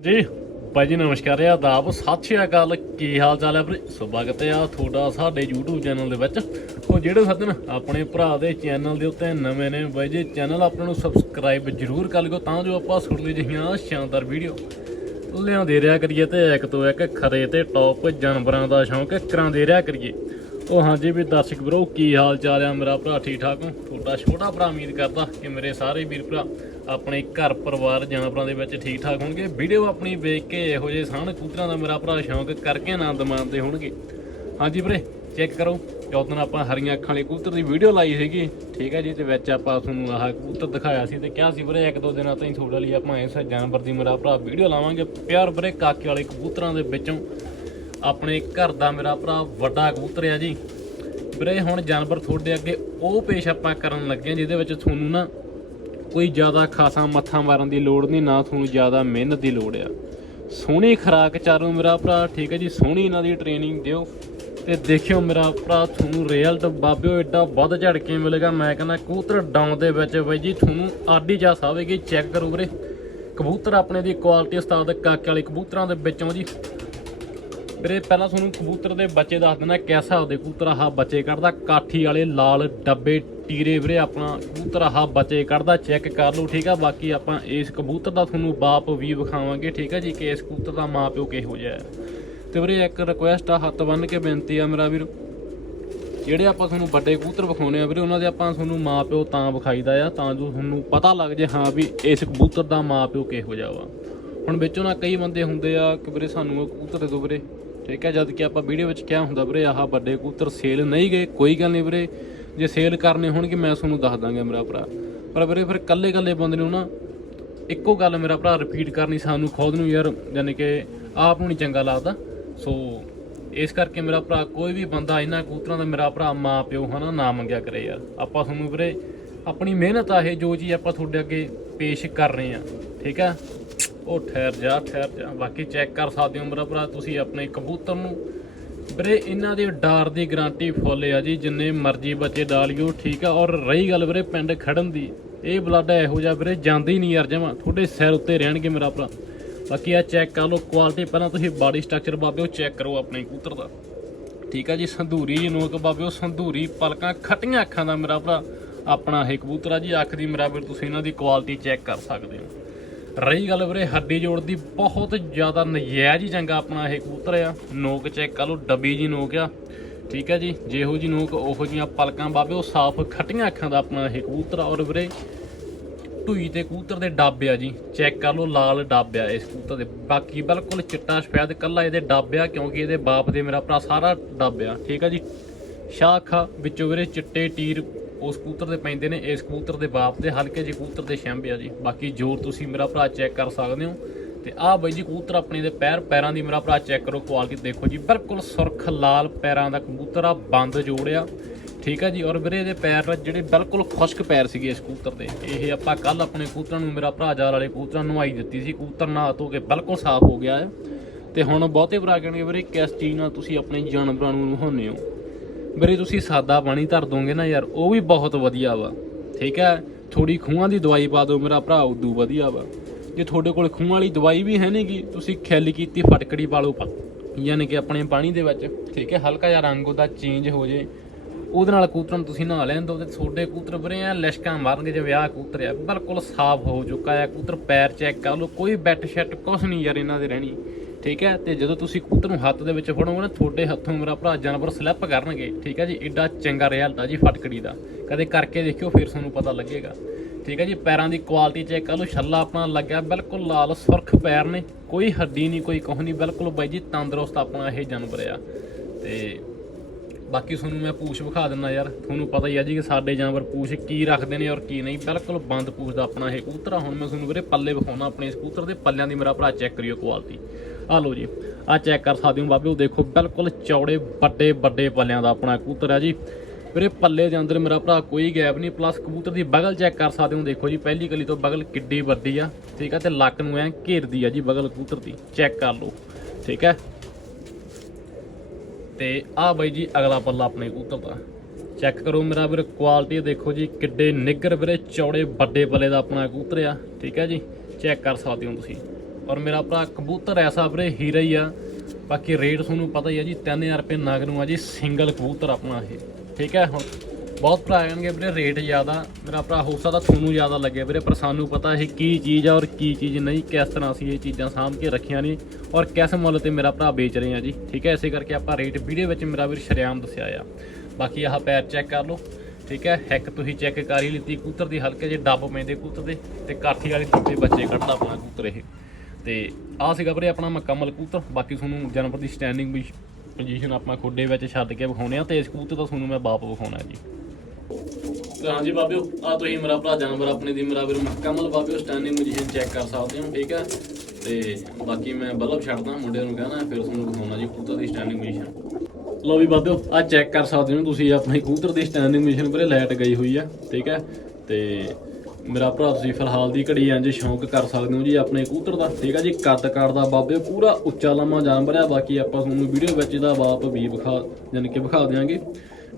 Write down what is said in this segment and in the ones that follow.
ਜੀ, ਭਾਈ ਜੀ ਨਮਸਕਾਰ ਆ ਆਦਾਬ, ਸਤਿ ਸ਼੍ਰੀ ਅਕਾਲ। ਕੀ ਹਾਲ ਚਾਲ ਹੈ ਵੀਰੇ? ਸਵਾਗਤ ਹੈ ਆ ਤੁਹਾਡਾ ਸਾਡੇ YouTube ਚੈਨਲ ਦੇ ਵਿੱਚ। ਉਹ ਜਿਹੜੇ ਸੱਜਣ ਆਪਣੇ ਭਰਾ ਦੇ ਚੈਨਲ ਦੇ ਉੱਤੇ ਨਵੇਂ ਨੇ ਬਾਈ ਜੀ, ਚੈਨਲ ਆਪਣੇ ਨੂੰ ਸਬਸਕ੍ਰਾਈਬ ਜਰੂਰ ਕਰ ਲਿਓ ਤਾਂ ਜੋ ਆਪਾਂ ਸੁਣਦੇ ਜਿਹੀਆਂ ਸ਼ਾਨਦਾਰ ਵੀਡੀਓ ਲਿਆਉਂਦੇ ਰਿਹਾ ਕਰੀਏ ਤੇ ਇੱਕ ਤੋਂ ਇੱਕ ਖਰੇ ਤੇ ਟੌਪ ਜਾਨਵਰਾਂ ਦਾ ਸ਼ੌਂਕ ਕਰਾਉਂਦੇ ਰਿਹਾ ਕਰੀਏ। ਉਹ ਹਾਂਜੀ ਵੀ ਦਰਸ਼ਕ ਵੀਰੋ, ਕੀ ਹਾਲ ਚਾਲ ਆ ਮੇਰਾ ਭਰਾ? ਠੀਕ ਠਾਕ ਹੋ? ਤੁਹਾਡਾ ਛੋਟਾ ਭਰਾ ਉਮੀਦ ਕਰਦਾ ਕਿ ਮੇਰੇ ਸਾਰੇ ਵੀਰ ਭਰਾ ਆਪਣੇ ਘਰ ਪਰਿਵਾਰ ਜਾਨਵਰਾਂ ਦੇ ਵਿੱਚ ਠੀਕ ਠਾਕ ਹੋਣਗੇ। ਵੀਡੀਓ ਆਪਣੀ ਵੇਖ ਕੇ ਇਹੋ ਜਿਹੇ ਸਾਹਣ ਕੂਤਰਾਂ ਦਾ ਮੇਰਾ ਭਰਾ ਸ਼ੌਂਕ ਕਰਕੇ ਆਨੰਦ ਮਾਣਦੇ ਹੋਣਗੇ। ਹਾਂਜੀ ਵੀਰੇ ਚੈੱਕ ਕਰੋ। ਚੌਥਨ ਆਪਾਂ ਹਰੀਆਂ ਅੱਖਾਂ ਵਾਲੇ ਕੂਤਰ ਦੀ ਵੀਡੀਓ ਲਾਈ ਸੀਗੀ, ਠੀਕ ਹੈ ਜੀ, ਤੇ ਵਿੱਚ ਆਪਾਂ ਤੁਹਾਨੂੰ ਆਹ ਕਬੂਤਰ ਦਿਖਾਇਆ ਸੀ ਤੇ ਕਿਹਾ ਸੀ ਵੀਰੇ, ਇੱਕ ਦੋ ਦਿਨਾਂ ਤਾਈਂ ਤੁਹਾਡੇ ਲਈ ਆਪਾਂ ਇਸ ਜਾਨਵਰ ਦੀ ਮੇਰਾ ਭਰਾ ਵੀਡੀਓ ਲਾਵਾਂਗੇ। ਪਿਆਰ ਵੀਰੇ, ਕਾਕੇ ਵਾਲੇ ਕਬੂਤਰਾਂ ਦੇ ਵਿੱਚੋਂ ਆਪਣੇ ਘਰ ਦਾ ਮੇਰਾ ਭਰਾ ਵੱਡਾ ਕਬੂਤਰ ਆ ਜੀ। ਵੀਰੇ, ਹੁਣ ਜਾਨਵਰ ਤੁਹਾਡੇ ਅੱਗੇ ਉਹ ਪੇਸ਼ ਆਪਾਂ ਕਰਨ ਲੱਗੇ ਹਾਂ, ਜਿਹਦੇ ਵਿੱਚ ਤੁਹਾਨੂੰ ਨਾ ਕੋਈ ਜ਼ਿਆਦਾ ਖਾਸਾ ਮੱਥਾ ਮਾਰਨ ਦੀ ਲੋੜ ਨਹੀਂ, ਨਾ ਤੁਹਾਨੂੰ ਜ਼ਿਆਦਾ ਮਿਹਨਤ ਦੀ ਲੋੜ ਆ। ਸੋਹਣੀ ਖਰਾਕ ਚਾਰੋਂ ਮੇਰਾ ਭਰਾ, ਠੀਕ ਹੈ ਜੀ, ਸੋਹਣੀ ਇਹਨਾਂ ਦੀ ਟ੍ਰੇਨਿੰਗ ਦਿਓ ਤੇ ਦੇਖਿਓ ਮੇਰਾ ਭਰਾ, ਤੁਹਾਨੂੰ ਰਿਜ਼ਲਟ ਬਾਬਿਓ ਐਡਾ ਵੱਧ ਝੜ ਕੇ ਮਿਲੇਗਾ। ਮੈਂ ਕਹਿੰਦਾ, ਕਬੂਤਰ ਡਾਊਨ ਦੇ ਵਿੱਚ ਬਾਈ ਜੀ, ਤੁਹਾਨੂੰ ਆਡੀ ਜਾ ਸਾਵੇਗੀ ਚੈੱਕ ਕਰੋ ਵੀਰੇ। ਕਬੂਤਰ ਆਪਣੇ ਦੀ ਕੁਆਲਿਟੀ ਉਸਤਾਦ ਕਾਕੇ ਵਾਲੇ ਕਬੂਤਰਾਂ ਦੇ ਵਿੱਚੋਂ ਜੀ। ਵੀਰੇ, ਪਹਿਲਾਂ ਤੁਹਾਨੂੰ ਕਬੂਤਰ ਦੇ ਬੱਚੇ ਦੱਸ ਦਿੰਦਾ, ਕਿਸ ਹਿਸਾਬ ਦੇ ਕਬੂਤਰ ਆਹ ਬੱਚੇ ਕੱਢਦਾ, ਕਾਠੀ ਵਾਲੇ, ਲਾਲ ਡੱਬੇ ਟੀਰੇ ਵੀਰੇ, ਆਪਣਾ ਕਬੂਤਰ ਆਹ ਬਚੇ ਕੱਢਦਾ ਚੈੱਕ ਕਰ ਲਓ, ਠੀਕ ਆ? ਬਾਕੀ ਆਪਾਂ ਇਸ ਕਬੂਤਰ ਦਾ ਤੁਹਾਨੂੰ ਬਾਪ ਵੀ ਵਿਖਾਵਾਂਗੇ, ਠੀਕ ਆ ਜੀ, ਕਿ ਇਸ ਕਬੂਤਰ ਦਾ ਮਾਂ ਪਿਓ ਕਿਹੋ ਜਿਹਾ ਹੈ। ਤੇ ਵੀਰੇ, ਇੱਕ ਰਿਕੁਐਸਟ ਆ, ਹੱਥ ਬੰਨ ਕੇ ਬੇਨਤੀ ਆ ਮੇਰਾ ਵੀਰ। ਜਿਹੜੇ ਆਪਾਂ ਤੁਹਾਨੂੰ ਵੱਡੇ ਕਬੂਤਰ ਵਿਖਾਉਣੇ ਆ ਵੀਰੇ, ਉਹਨਾਂ ਦੇ ਆਪਾਂ ਤੁਹਾਨੂੰ ਮਾਂ ਪਿਓ ਤਾਂ ਵਿਖਾਈਦਾ ਆ, ਤਾਂ ਜੋ ਤੁਹਾਨੂੰ ਪਤਾ ਲੱਗ ਜੇ ਹਾਂ ਵੀ ਇਸ ਕਬੂਤਰ ਦਾ ਮਾਂ ਪਿਓ ਕਿਹੋ ਜਿਹਾ ਵਾ। ਹੁਣ ਵਿੱਚੋਂ ਨਾ ਕਈ ਬੰਦੇ ਹੁੰਦੇ ਆ ਕਿ ਵੀਰੇ, ਸਾਨੂੰ ਉਹ ਕਬੂਤਰ ਦੇ ਦਿਓ ਵੀਰੇ, ਠੀਕ ਹੈ ਜਦ ਕਿ ਆਪਾਂ ਵੀਡੀਓ ਵਿੱਚ ਕਿਹਾ ਹੁੰਦਾ ਵੀਰੇ, ਆਹ ਵੱਡੇ ਕਬੂਤਰ ਸੇਲ ਨਹੀਂ ਗਏ, ਕੋਈ ਗੱਲ ਨਹੀਂ ਵੀਰੇ। ਜੇ ਸੇਲ ਕਰਨੇ ਹੋਣਗੇ, ਮੈਂ ਤੁਹਾਨੂੰ ਦੱਸ ਦਾਂਗਾ ਮੇਰਾ ਭਰਾ। ਪਰ ਵੀਰੇ ਫਿਰ ਕੱਲੇ ਕੱਲੇ ਬੰਦੇ ਨੂੰ ਨਾ ਇੱਕੋ ਗੱਲ ਮੇਰਾ ਭਰਾ ਰਿਪੀਟ ਕਰਨੀ ਸਾਨੂੰ ਖੁਦ ਨੂੰ ਯਾਰ ਯਾਨੀ ਕਿ ਆਪ ਨੂੰ ਨਹੀਂ ਚੰਗਾ ਲੱਗਦਾ। ਸੋ ਇਸ ਕਰਕੇ ਮੇਰਾ ਭਰਾ ਕੋਈ ਵੀ ਬੰਦਾ ਇਹਨਾਂ ਕਬੂਤਰਾਂ ਦਾ ਮੇਰਾ ਭਰਾ ਮਾਂ ਪਿਓ ਹਨਾ, ਨਾ ਮੰਗਿਆ ਕਰੇ ਯਾਰ। ਆਪਾਂ ਤੁਹਾਨੂੰ ਵੀਰੇ, ਆਪਣੀ ਮਿਹਨਤ ਆ ਇਹ ਜੋ ਚੀਜ਼ ਆਪਾਂ ਤੁਹਾਡੇ ਅੱਗੇ ਪੇਸ਼ ਕਰ ਰਹੇ ਆ ਠੀਕ ਆ? ਉਹ ਠਹਿਰ ਜਾ ਠਹਿਰ ਜਾ। ਬਾਕੀ ਚੈੱਕ ਕਰ ਸਕਦੇ ਹੋ ਮੇਰਾ ਭਰਾ, ਤੁਸੀਂ ਆਪਣੇ ਕਬੂਤਰ ਨੂੰ ਵੀਰੇ, ਇਹਨਾਂ ਦੇ ਡਾਰ ਦੀ ਗਾਰੰਟੀ ਫੁੱਲ ਆ ਜੀ, ਜਿੰਨੇ ਮਰਜ਼ੀ ਬੱਚੇ ਡਾਲਿਓ ਠੀਕ ਆ। ਔਰ ਰਹੀ ਗੱਲ ਵੀਰੇ, ਪਿੰਡ ਖੜਨ ਦੀ, ਇਹ ਬਲੱਡ ਇਹੋ ਜਿਹਾ ਵੀਰੇ, ਜਾਂਦੀ ਨਹੀਂ ਯਾਰ ਜਮਾ। ਤੁਹਾਡੇ ਸਿਰ ਉੱਤੇ ਰਹਿਣਗੇ ਮੇਰਾ ਭਰਾ। ਬਾਕੀ ਆ ਚੈੱਕ ਕਰ ਲਓ ਕੁਆਲਿਟੀ ਪਹਿਲਾਂ ਤੁਸੀਂ ਬਾਡੀ ਸਟਰਕਚਰ ਬਾਬਿਓ ਚੈੱਕ ਕਰੋ ਆਪਣੇ ਕਬੂਤਰ ਦਾ। ਠੀਕ ਆ ਜੀ, ਸੰਧੂਰੀ ਜੀ ਬਾਬਿਓ, ਸੰਧੂਰੀ ਪਲਕਾਂ ਖਟੀਆਂ ਅੱਖਾਂ ਦਾ ਮੇਰਾ ਭਰਾ। ਆਪਣਾ ਇਹ ਕਬੂਤਰ ਆ ਜੀ, ਅੱਖ ਦੀ ਮੇਰਾ ਵੀਰ ਤੁਸੀਂ ਇਹਨਾਂ ਦੀ ਕੁਆਲਿਟੀ ਚੈੱਕ ਕਰ ਸਕਦੇ ਹੋ। ਰਹੀ ਗੱਲ ਵੀਰੇ, ਹੱਡੀ ਜੋੜ ਦੀ ਬਹੁਤ ਜ਼ਿਆਦਾ ਨਜਾਇਜ਼ ਹੀ ਚੰਗਾ ਆਪਣਾ ਇਹ ਕਬੂਤਰ ਆ। ਨੋਕ ਚੈੱਕ ਕਰ ਲਓ, ਡੱਬੀ ਜੀ ਨੋਕ ਆ। ਠੀਕ ਹੈ ਜੀ, ਜਿਹੋ ਜੀ ਨੋਕ, ਉਹੋ ਜੀਆਂ ਪਲਕਾਂ ਬਾਬੇ, ਉਹ ਸਾਫ਼ ਖੱਟੀਆਂ ਅੱਖਾਂ ਦਾ ਆਪਣਾ ਇਹ ਕਬੂਤਰ ਆ। ਔਰ ਵੀਰੇ ਢੂਈ ਤੇ ਕਬੂਤਰ ਦੇ ਡੱਬ ਆ ਜੀ। ਚੈੱਕ ਕਰ ਲਓ, ਲਾਲ ਡੱਬ ਆ ਇਸ ਕਬੂਤਰ ਦੇ। ਬਾਕੀ ਬਿਲਕੁਲ ਚਿੱਟਾ ਸਫੈਦ ਕੱਲਾ ਇਹਦੇ ਡੱਬ ਆ, ਕਿਉਂਕਿ ਇਹਦੇ ਬਾਪ ਦੇ ਮੇਰਾ ਭਰਾ ਸਾਰਾ ਡੱਬ ਆ। ਠੀਕ ਆ ਜੀ, ਸ਼ਾਖਾ ਵਿੱਚੋਂ ਵੀਰੇ ਚਿੱਟੇ ਟੀਰ ਉਸ ਕਬੂਤਰ ਦੇ ਪੈਂਦੇ ਨੇ ਇਸ ਕਬੂਤਰ ਦੇ ਬਾਪ ਦੇ, ਹਲਕੇ ਜਿਹੇ ਕਬੂਤਰ ਦੇ ਸ਼ੰਭ ਆ ਜੀ। ਬਾਕੀ ਜੋਰ ਤੁਸੀਂ ਮੇਰਾ ਭਰਾ ਚੈੱਕ ਕਰ ਸਕਦੇ ਹੋ, ਤੇ ਆਹ ਬਾਈ ਜੀ ਕਬੂਤਰ ਆਪਣੇ ਦੇ ਪੈਰ, ਪੈਰਾਂ ਦੀ ਮੇਰਾ ਭਰਾ ਚੈੱਕ ਕਰੋ ਕੁਆਲਿਟੀ ਦੇਖੋ ਜੀ। ਬਿਲਕੁਲ ਸੁਰਖ ਲਾਲ ਪੈਰਾਂ ਦਾ ਕਬੂਤਰ ਆ, ਬੰਦ ਜੋੜਿਆ। ਠੀਕ ਆ ਜੀ, ਔਰ ਵੀਰੇ ਇਹਦੇ ਪੈਰ ਜਿਹੜੇ ਬਿਲਕੁਲ ਖੁਸ਼ਕ ਪੈਰ ਸੀਗੇ ਇਸ ਕਬੂਤਰ ਦੇ। ਇਹ ਆਪਾਂ ਕੱਲ ਆਪਣੇ ਕਬੂਤਰਾਂ ਨੂੰ, ਮੇਰਾ ਭਰਾ ਜਾਲ ਵਾਲੇ ਕਬੂਤਰਾਂ ਨੂੰ ਨਵਾਈ ਦਿੱਤੀ ਸੀ। ਕਬੂਤਰ ਨਾ ਧੋ ਕੇ ਬਿਲਕੁਲ ਸਾਫ਼ ਹੋ ਗਿਆ ਹੈ। ਤੇ ਹੁਣ ਬਹੁਤੇ ਭਰਾ ਕਹਿਣਗੇ ਵੀਰੇ, ਕਿਸ ਚੀਜ਼ ਨਾਲ ਤੁਸੀਂ ਆਪਣੇ ਜਾਨਵਰਾਂ ਨੂੰ ਨਹਾਉਂਦੇ ਹੋ? ਵੀਰੇ ਤੁਸੀਂ ਸਾਦਾ ਪਾਣੀ ਧਰ ਦੋਗੇ ਨਾ ਯਾਰ, ਉਹ ਵੀ ਬਹੁਤ ਵਧੀਆ ਵਾ। ਠੀਕ ਹੈ? ਥੋੜੀ ਖੂਹਾਂ ਦੀ ਦਵਾਈ ਪਾ ਦਿਓ ਮੇਰਾ ਭਰਾ, ਉਦੋਂ ਵਧੀਆ ਵਾ। ਜੇ ਤੁਹਾਡੇ ਕੋਲ ਖੂਹਾਂ ਵਾਲੀ ਦਵਾਈ ਵੀ ਹੈ ਨਹੀਂਗੀ ਤੁਸੀਂ ਖੈਲੀ ਕੀਤੀ ਫਟਕੜੀ ਪਾ ਲਓ ਪਾ। ਯਾਨੀ ਕਿ ਆਪਣੇ ਪਾਣੀ ਦੇ ਵਿੱਚ। ਠੀਕ ਹੈ? ਹਲਕਾ ਜਿਹਾ ਰੰਗ ਉਹਦਾ ਚੇਂਜ ਹੋ ਜੇ। ਉਹਦੇ ਨਾਲ ਕਬੂਤਰ ਨੂੰ ਤੁਸੀਂ ਨਹਾ ਲੈਣ ਦੋ ਤੇ ਤੁਹਾਡੇ ਕੂਤਰ ਵੀਰੇ ਆ ਲਿਸ਼ਕਾਂ ਮਾਰਨਗੇ ਜੇ ਵਿਆਹ ਕੂਤਰ ਆ। ਬਿਲਕੁਲ ਸਾਫ਼ ਹੋ ਚੁੱਕਾ ਆ। ਕੂਤਰ ਪੈਰ ਚੈੱਕ ਕਰ ਲਓ, ਕੋਈ ਬੈਟ ਸ਼ੈੱਟ ਕੁਛ ਨਹੀਂ ਯਾਰ ਇਹਨਾਂ ਦੇ ਰਹਿਣੀ। ਠੀਕ ਹੈ? ਤੇ ਜਦੋਂ ਤੁਸੀਂ ਕਬੂਤਰ ਨੂੰ ਹੱਥ ਦੇ ਵਿੱਚ ਫੜੋਗੇ ਨਾ, ਤੁਹਾਡੇ ਹੱਥੋਂ ਮੇਰਾ ਭਰਾ ਜਾਨਵਰ ਸਲਿੱਪ ਕਰਨਗੇ, ਠੀਕ ਹੈ ਜੀ? ਐਡਾ ਚੰਗਾ ਰਿਜ਼ਲਟ ਆ ਜੀ ਫਟਕੜੀ ਦਾ। ਕਦੇ ਕਰਕੇ ਦੇਖਿਓ, ਫਿਰ ਤੁਹਾਨੂੰ ਪਤਾ ਲੱਗੇਗਾ। ਠੀਕ ਹੈ ਜੀ? ਪੈਰਾਂ ਦੀ ਕੁਆਲਿਟੀ ਚੈੱਕ ਕਰ ਲਓ, ਛੱਲਾ ਆਪਣਾ ਲੱਗਿਆ ਬਿਲਕੁਲ ਲਾਲ, ਸੁਰਖ ਪੈਰ ਨੇ। ਕੋਈ ਹੱਡੀ ਨਹੀਂ, ਕੋਈ ਕੁਛ ਨਹੀਂ, ਬਿਲਕੁਲ ਬਾਈ ਜੀ ਤੰਦਰੁਸਤ ਆਪਣਾ ਇਹ ਜਾਨਵਰ ਆ। ਤੇ ਬਾਕੀ ਤੁਹਾਨੂੰ ਮੈਂ ਪੂਛ ਵਿਖਾ ਦਿੰਦਾ ਯਾਰ। ਤੁਹਾਨੂੰ ਪਤਾ ਹੀ ਆ ਜੀ ਕਿ ਸਾਡੇ ਜਾਨਵਰ ਪੂਛ ਕੀ ਰੱਖਦੇ ਨੇ ਔਰ ਕੀ ਨਹੀਂ। ਬਿਲਕੁਲ ਬੰਦ ਪੂਛ ਦਾ ਆਪਣਾ ਇਹ ਕਬੂਤਰ ਹੁਣ ਮੈਂ ਤੁਹਾਨੂੰ ਵੀਰੇ ਪੱਲੇ ਵਿਖਾਉਣਾ, ਆਪਣੇ ਇਸ ਕਬੂਤਰ ਦੇ ਪੱਲਿਆਂ ਦੀ ਮੇਰਾ ਭਰਾ ਚੈੱਕ ਕਰਿਓ ਕੁਆਲਿਟੀ ਆ ਲਓ ਜੀ, ਆ ਚੈੱਕ ਕਰ ਸਕਦੇ ਹੋ ਬਾਬੇ, ਉਹ ਦੇਖੋ ਬਿਲਕੁਲ ਚੌੜੇ, ਵੱਡੇ ਵੱਡੇ ਪੱਲਿਆਂ ਦਾ ਆਪਣਾ ਕਬੂਤਰ ਆ ਜੀ। ਵੀਰੇ, ਪੱਲੇ ਦੇ ਅੰਦਰ ਮੇਰਾ ਭਰਾ ਕੋਈ ਗੈਪ ਨਹੀਂ ਪਲੱਸ ਕਬੂਤਰ ਦੀ ਬਗਲ ਚੈੱਕ ਕਰ ਸਕਦੇ ਹੋ, ਦੇਖੋ ਜੀ, ਪਹਿਲੀ ਕਲੀ ਤੋਂ ਬਗਲ ਕਿੱਡੀ ਵੱਡੀ ਆ, ਠੀਕ ਆ, ਤੇ ਲੱਕ ਨੂੰ ਐ ਘੇਰਦੀ ਆ ਜੀ ਬਗਲ ਕਬੂਤਰ ਦੀ। ਚੈੱਕ ਕਰ ਲਓ, ਠੀਕ ਹੈ ਤੇ ਆ ਬਾਈ ਜੀ, ਅਗਲਾ ਪੱਲਾ ਆਪਣੇ ਕਬੂਤਰ ਦਾ। ਚੈੱਕ ਕਰੋ ਮੇਰਾ ਵੀਰ ਕੁਆਲਿਟੀ ਦੇਖੋ ਜੀ, ਕਿੱਡੇ ਨਿੱਗਰ ਵੀਰੇ, ਚੌੜੇ, ਵੱਡੇ ਪੱਲੇ ਦਾ ਆਪਣਾ ਕਬੂਤਰ ਆ, ਠੀਕ ਹੈ ਜੀ। ਚੈੱਕ ਕਰ ਸਕਦੇ ਹੋ ਤੁਸੀਂ। ਔਰ ਮੇਰਾ ਭਰਾ ਕਬੂਤਰ ਐਸਾ ਵੀਰੇ ਹੀਰਾ ਹੀ ਆ। ਬਾਕੀ ਰੇਟ ਤੁਹਾਨੂੰ ਪਤਾ ਹੀ ਆ ਜੀ 3000 ਰੁਪਏ ਨਗ ਨੂੰ ਆ ਜੀ, ਸਿੰਗਲ ਕਬੂਤਰ ਆਪਣਾ ਇਹ। ਠੀਕ ਹੈ, ਹੁਣ ਬਹੁਤ ਭਰਾ ਕਹਿਣਗੇ ਵੀਰੇ, ਰੇਟ ਜ਼ਿਆਦਾ। ਮੇਰਾ ਭਰਾ ਹੋ ਸਕਦਾ ਤੁਹਾਨੂੰ ਜ਼ਿਆਦਾ ਲੱਗੇ ਵੀਰੇ, ਪਰ ਸਾਨੂੰ ਪਤਾ ਇਹ ਕੀ ਚੀਜ਼ ਆ ਔਰ ਕੀ ਚੀਜ਼ ਨਹੀਂ, ਕਿਸ ਤਰ੍ਹਾਂ ਅਸੀਂ ਇਹ ਚੀਜ਼ਾਂ ਸਾਂਭ ਕੇ ਰੱਖੀਆਂ ਨੇ ਔਰ ਕਿਸ ਮੁੱਲ ਤੇ ਮੇਰਾ ਭਰਾ ਵੇਚ ਰਹੇ ਆ ਜੀ। ਠੀਕ ਹੈ, ਇਸੇ ਕਰਕੇ ਆਪਾਂ ਰੇਟ ਵੀਡੀਓ ਵਿੱਚ ਮੇਰਾ ਵੀਰ ਸ਼ਰਿਆਮ ਦੱਸਿਆ ਆ। ਬਾਕੀ ਆਹ ਪੈਰ ਚੈੱਕ ਕਰ ਲਓ। ਠੀਕ ਹੈ, ਹੈਕ ਤੁਸੀਂ ਚੈੱਕ ਕਰ ਹੀ ਲਿੱਤੀ ਕੂਤਰ ਦੀ, ਹਲਕੇ ਜਿਹੇ ਡੱਬ ਪੈਂਦੇ ਕੂਤਰ ਦੇ ਤੇ ਕਾਠੀ ਵਾਲੇ ਦੂਜੇ ਬੱਚੇ ਕੱਢਦਾ ਆਪਣਾ ਕੂਤਰ ਇਹ। ਤੇ ਆਹ ਸੀਗਾ ਵੀਰੇ ਆਪਣਾ ਮੁਕੰਮਲ ਕਬੂਤਰ। ਬਾਕੀ ਤੁਹਾਨੂੰ ਜਾਨਵਰ ਦੀ ਸਟੈਂਡਿੰਗ ਪੋਜੀਸ਼ਨ ਆਪਾਂ ਖੋਡੇ ਵਿੱਚ ਛੱਡ ਕੇ ਵਿਖਾਉਣੇ ਆ ਤੇ ਇਸ ਕਬੂਤਰ ਦਾ ਤੁਹਾਨੂੰ ਮੈਂ ਬਾਪ ਵਿਖਾਉਣਾ ਜੀ। ਤੇ ਹਾਂਜੀ ਬਾਬਿਓ ਆ ਤੁਸੀਂ ਮੇਰਾ ਭਰਾ ਜਾਨਵਰ ਆਪਣੇ ਦੀ ਮੇਰਾ ਵੀਰ ਮੁਕੰਮਲ ਬਾਬਿਓ ਸਟੈਂਡਿੰਗ ਪੋਜੀਸ਼ਨ ਚੈੱਕ ਕਰ ਸਕਦੇ ਹੋ, ਠੀਕ ਹੈ? ਤੇ ਬਾਕੀ ਮੈਂ ਬਲਬ ਛੱਡਦਾ ਮੁੰਡੇ ਨੂੰ ਕਹਿਣਾ, ਫਿਰ ਤੁਹਾਨੂੰ ਵਿਖਾਉਣਾ ਜੀ ਕਬੂਤਰ ਦੀ ਸਟੈਂਡਿੰਗ ਪੋਜੀਸ਼ਨ ਲੋ ਵੀ ਬਾਬਿਓ ਆ ਚੈੱਕ ਕਰ ਸਕਦੇ ਹੋ ਤੁਸੀਂ ਆਪਣੀ ਕਬੂਤਰ ਦੀ ਸਟੈਂਡਿੰਗ ਪੋਜੀਸ਼ਨ ਵੀਰੇ ਲਾਈਟ ਗਈ ਹੋਈ ਆ, ਠੀਕ ਹੈ? ਤੇ ਮੇਰਾ ਭਰਾ ਤੁਸੀਂ ਫਿਲਹਾਲ ਦੀ ਘੜੀ ਇੰਜ ਸ਼ੌਂਕ ਕਰ ਸਕਦੇ ਹੋ ਜੀ, ਆਪਣੇ ਕਬੂਤਰ ਦਾ। ਠੀਕ ਆ ਜੀ, ਕੱਦ ਕਾੜ ਦਾ ਬਾਬੇ, ਪੂਰਾ ਉੱਚਾ ਲੰਮਾ ਜਾਨਵਰ ਆ, ਬਾਕੀ ਆਪਾਂ ਤੁਹਾਨੂੰ ਵੀਡੀਓ ਵਿੱਚ ਇਹਦਾ ਬਾਪ ਵੀ ਵਿਖਾ ਜਾਨ ਕੇ ਵਿਖਾ ਦਿਆਂਗੇ।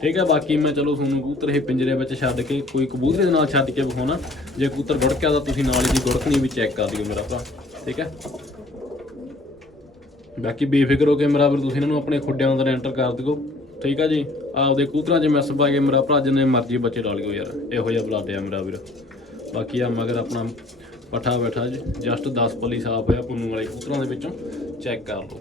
ਠੀਕ ਹੈ ਬਾਕੀ ਮੈਂ ਚਲੋ ਤੁਹਾਨੂੰ ਕਬੂਤਰ ਇਹ ਪਿੰਜਰੇ ਵਿੱਚ ਛੱਡ ਕੇ, ਕੋਈ ਕਬੂਤਰੇ ਦੇ ਨਾਲ ਛੱਡ ਕੇ ਵਿਖਾਉਣਾ। ਜੇ ਕਬੂਤਰ ਗੁੜਕਿਆ ਤਾਂ ਤੁਸੀਂ ਨਾਲ ਹੀ ਦੀ ਗੁੜਕਣੀ ਵੀ ਚੈੱਕ ਕਰ ਦਿਓ ਮੇਰਾ ਭਰਾ। ਠੀਕ ਹੈ ਬਾਕੀ ਬੇਫਿਕਰ ਹੋ ਕੇ ਮੇਰਾ ਵੀਰ, ਤੁਸੀਂ ਇਹਨਾਂ ਨੂੰ ਆਪਣੇ ਖੁੱਡਿਆਂ ਅੰਦਰ ਐਂਟਰ ਕਰ ਦਿਓ। ਠੀਕ ਆ ਜੀ, ਆਪਦੇ ਕੂਤਰਾਂ 'ਚ ਮੈਸ ਪਾ ਕੇ ਮੇਰਾ ਭਰਾ, ਜਿੰਨੇ ਮਰਜ਼ੀ ਬੱਚੇ ਡਾਲ ਲਿਓ ਯਾਰ, ਇਹੋ ਜਿਹਾ ਬਲਾਡੇ ਆ ਮੇਰਾ ਵੀਰ। ਬਾਕੀ ਆ ਮਗਰ ਆਪਣਾ ਪੱਠਾ ਬੈਠਾ ਜੀ। ਜਸਟ 10 ਪੱਲੀ ਸਾਫ਼ ਹੋਇਆ ਪੁੰਨੂ ਵਾਲੇ ਕਬੂਤਰਾਂ ਦੇ ਵਿੱਚੋਂ। ਚੈੱਕ ਕਰ ਲਓ।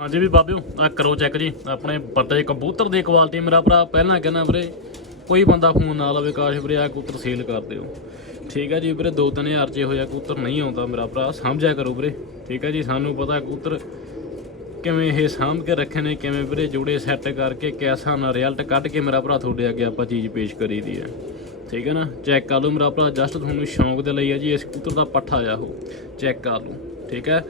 ਹਾਂਜੀ ਵੀ ਬਾਬਿਓ ਆ ਕਰੋ ਚੈੱਕ ਜੀ। ਆਪਣੇ ਪੱਟੇ ਕਬੂਤਰ ਦੀ ਕੁਆਲਿਟੀ ਮੇਰਾ ਭਰਾ ਪਹਿਲਾਂ ਕਹਿੰਦਾ ਵੀਰੇ, ਕੋਈ ਬੰਦਾ ਫੋਨ ਨਾ ਲਾਵੇ ਕਾਸ਼ ਵੀਰੇ ਆ ਕਬੂਤਰ ਸੇਲ ਕਰ ਦਿਓ। ਠੀਕ ਹੈ ਜੀ ਵੀਰੇ 2-3000 ਚ ਹੋਇਆ ਕਬੂਤਰ ਨਹੀਂ ਆਉਂਦਾ ਮੇਰਾ ਭਰਾ। ਸਮਝਿਆ ਕਰੋ ਵੀਰੇ। ਠੀਕ ਹੈ ਜੀ, ਸਾਨੂੰ ਪਤਾ ਕਬੂਤਰ ਕਿਵੇਂ ਇਹ ਸਾਂਭ ਕੇ ਰੱਖੇ ਨੇ, ਕਿਵੇਂ ਵੀਰੇ ਜੋੜੇ ਸੈੱਟ ਕਰਕੇ ਕਿਸ ਨਾਲ ਰਿਜ਼ਲਟ ਕੱਢ ਕੇ ਮੇਰਾ ਭਰਾ ਤੁਹਾਡੇ ਅੱਗੇ ਆਪਾਂ ਚੀਜ਼ ਪੇਸ਼ ਕਰੀ ਦੀ ਹੈ। ਠੀਕ ਹੈ ਨਾ? ਚੈੱਕ ਕਰ ਲਓ ਮੇਰਾ ਭਰਾ ਜਸਟ ਤੁਹਾਨੂੰ ਸ਼ੌਂਕ ਦੇ ਲਈ ਹੈ ਜੀ, ਇਸ ਕਬੂਤਰ ਦਾ ਪੱਠਾ ਆ ਉਹ। ਚੈੱਕ ਕਰ ਲਓ, ਠੀਕ ਹੈ?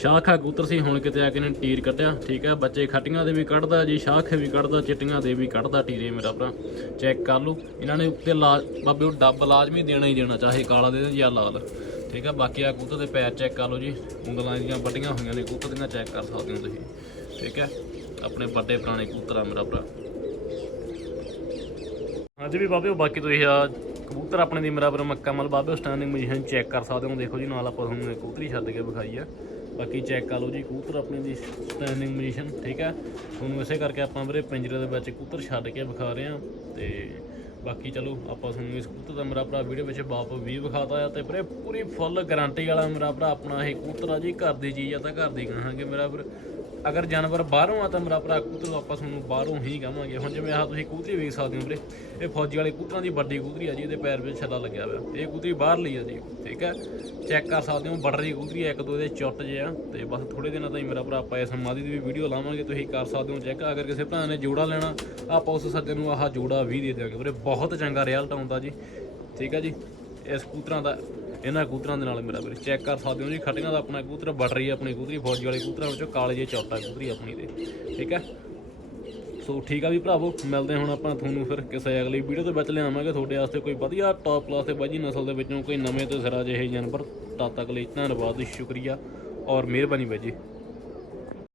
ਸ਼ਾਖਾ ਕਬੂਤਰ ਸੀ, ਹੁਣ ਕਿਤੇ ਆ ਕੇ ਨੇ ਟੀਰ ਕੱਢਿਆ, ਠੀਕ ਹੈ? ਬੱਚੇ ਖੱਟੀਆਂ ਦੇ ਵੀ ਕੱਢਦਾ ਜੀ, ਸ਼ਾਖ ਵੀ ਕੱਢਦਾ, ਚਿੱਟੀਆਂ ਦੇ ਵੀ ਕੱਢਦਾ ਟੀਰੇ ਮੇਰਾ ਭਰਾ। ਚੈੱਕ ਕਰ ਲਓ, ਇਹਨਾਂ ਨੇ ਉੱਤੇ ਲਾ, ਬਾਬੇ ਉਹ ਡੱਬ ਲਾਜ਼ਮੀ ਦੇਣਾ ਹੀ ਦੇਣਾ, ਚਾਹੇ ਕਾਲਾ ਦੇ ਦੇਣ ਜਾਂ ਲਾਲ। ਠੀਕ ਹੈ ਬਾਕੀ ਆ ਕਬੂਤਰ ਦੇ ਪੈਰ ਚੈੱਕ ਕਰ ਲਓ ਜੀ। ਉਂਗਲਾਂ ਦੀਆਂ ਵੱਡੀਆਂ ਹੋਈਆਂ ਨੇ, ਕਬੂਤਰ ਦੀਆਂ ਚੈੱਕ ਕਰ ਸਕਦੇ ਹੋ ਤੁਸੀਂ। ਠੀਕ ਹੈ ਆਪਣੇ ਵੱਡੇ ਪੁਰਾਣੇ ਕਬੂਤਰ ਆ ਮੇਰਾ ਭਰਾ। ਹਾਂਜੀ ਵੀ ਬਾਬੇ ਬਾਕੀ ਤੁਸੀਂ ਆ ਕਬੂਤਰ ਆਪਣੇ ਦੀ ਮੇਰਾ ਬਰ ਮੁਕੰਮਲ ਬਾਬਿਓ ਸਟੈਂਡਿੰਗ ਪੋਜੀਸ਼ਨ ਚੈੱਕ ਕਰ ਸਕਦੇ ਹੋ। ਦੇਖੋ ਜੀ, ਨਾਲ ਆਪਾਂ ਤੁਹਾਨੂੰ ਇਹ ਕਬੂਤਰੀ ਛੱਡ ਕੇ ਵਿਖਾਈ ਆ। ਬਾਕੀ ਚੈੱਕ ਕਰ ਲਓ ਜੀ, ਕਬੂਤਰ ਆਪਣੇ ਦੀ ਸਟੈਂਡਿੰਗ ਪੋਜੀਸ਼ਨ ਠੀਕ ਹੈ ਤੁਹਾਨੂੰ ਇਸੇ ਕਰਕੇ ਆਪਾਂ ਵੀਰੇ ਪਿੰਜਰੇ ਦੇ ਵਿੱਚ ਕਬੂਤਰ ਛੱਡ ਕੇ ਵਿਖਾ ਰਹੇ ਆ ਤੇ ਬਾਕੀ ਚਲੋ, ਆਪਾਂ ਤੁਹਾਨੂੰ ਇਸ ਕੁੱਤੇ ਦਾ ਮੇਰਾ ਭਰਾ ਵੀਡੀਓ ਵਿੱਚ ਬਾਪ ਵੀ ਵਿਖਾਤਾ ਆ ਤੇ ਵੀਰੇ ਪੂਰੀ ਫੁੱਲ ਗਾਰੰਟੀ ਵਾਲਾ ਮੇਰਾ ਭਰਾ ਆਪਣਾ ਇਹ ਕੁੱਤਰਾ ਜੀ, ਘਰ ਦੀ ਚੀਜ਼ ਆ ਤਾਂ ਘਰ ਦੀ ਕਹਾਂਗੇ ਮੇਰਾ ਵੀਰ। ਅਗਰ ਜਾਨਵਰ ਬਾਹਰੋਂ ਆ ਤਾਂ ਮੇਰਾ ਭਰਾ ਕਬੂਤਰ ਆਪਾਂ ਤੁਹਾਨੂੰ ਬਾਹਰੋਂ ਹੀ ਕਹਾਂਗੇ ਹੁਣ ਜਿਵੇਂ ਆਹ ਤੁਸੀਂ ਕਬੂਤਰੀ ਵੇਖ ਸਕਦੇ ਹੋ ਵੀਰੇ, ਇਹ ਫੌਜੀ ਵਾਲੇ ਕਬੂਤਰਾਂ ਦੀ ਵੱਡੀ ਕਬੂਤਰੀ ਆ ਜੀ, ਇਹਦੇ ਪੈਰ ਵਿੱਚ ਛੱਲਾ ਲੱਗਿਆ ਹੋਇਆ। ਇਹ ਕਬੂਤਰੀ ਬਾਹਰ ਲਈ ਆ ਜੀ, ਠੀਕ ਹੈ? ਚੈੱਕ ਕਰ ਸਕਦੇ ਹੋ ਬਟਰ ਦੀ ਕਬੂਤਰੀ ਆ, ਇੱਕ ਦੋ ਦੇ ਚੁੱਟ ਜੇ ਆ, ਤੇ ਬਸ ਥੋੜੇ ਦਿਨਾਂ ਤਾਈਂ ਮੇਰਾ ਭਰਾ ਆਪਾਂ ਇਸ ਮਾਦੀ ਦੀ ਵੀ ਵੀਡੀਓ ਲਾਵਾਂਗੇ, ਤੁਸੀਂ ਕਰ ਸਕਦੇ ਹੋ ਚੈੱਕ। ਅਗਰ ਕਿਸੇ ਭਰਾ ਨੇ ਜੋੜਾ ਲੈਣਾ, ਆਪਾਂ ਉਸ ਸੱਜਣ ਨੂੰ ਆਹ ਜੋੜਾ ਵੀ ਦੇ ਦਿਆਂਗੇ। ਵੀਰੇ, ਬਹੁਤ ਚੰਗਾ ਰਿਜ਼ਲਟ ਆਉਂਦਾ ਜੀ, ਠੀਕ ਹੈ ਜੀ? ਇਸ ਕੂਤਰਾਂ ਦਾ ਇਹਨਾਂ ਕਬੂਤਰਾਂ ਦੇ ਨਾਲ ਮੇਰਾ ਵੀਰੇ, ਚੈੱਕ ਕਰ ਸਕਦੇ ਹੋ ਜੀ, ਖੱਟੀਆਂ ਦਾ ਆਪਣਾ ਕਬੂਤਰ ਬਟਰੀ ਆਪਣੀ ਕਬੂਤਰੀ ਫੌਜੀ ਵਾਲੇ ਕਬੂਤਰਾਂ ਵਿੱਚੋਂ ਕਾਲੇ ਜੇ ਚੌਟਾ ਕਬੂਤਰੀ ਆਪਣੀ ਦੇ। ਠੀਕ ਹੈ ਸੋ ਠੀਕ ਆ ਵੀ ਭਰਾਵੋ, ਮਿਲਦੇ ਹੁਣ ਆਪਾਂ ਤੁਹਾਨੂੰ ਫਿਰ ਕਿਸੇ ਅਗਲੀ ਵੀਡੀਓ ਦੇ ਵਿੱਚ ਲਿਆਵਾਂਗੇ। ਤੁਹਾਡੇ ਵਾਸਤੇ ਕੋਈ ਵਧੀਆ ਟੌਪ ਕਲਾਸ ਤੇ ਬਾਜੀ ਨਸਲ ਦੇ ਵਿੱਚੋਂ ਕੋਈ ਨਵੇਂ ਤੇ ਸਿਰਾ ਜਿਹੇ ਜਾਨਵਰ, ਤਦ ਤੱਕ ਲਈ ਧੰਨਵਾਦ, ਸ਼ੁਕਰੀਆ ਔਰ ਮਿਹਰਬਾਨੀ ਬਾਈ ਜੀ।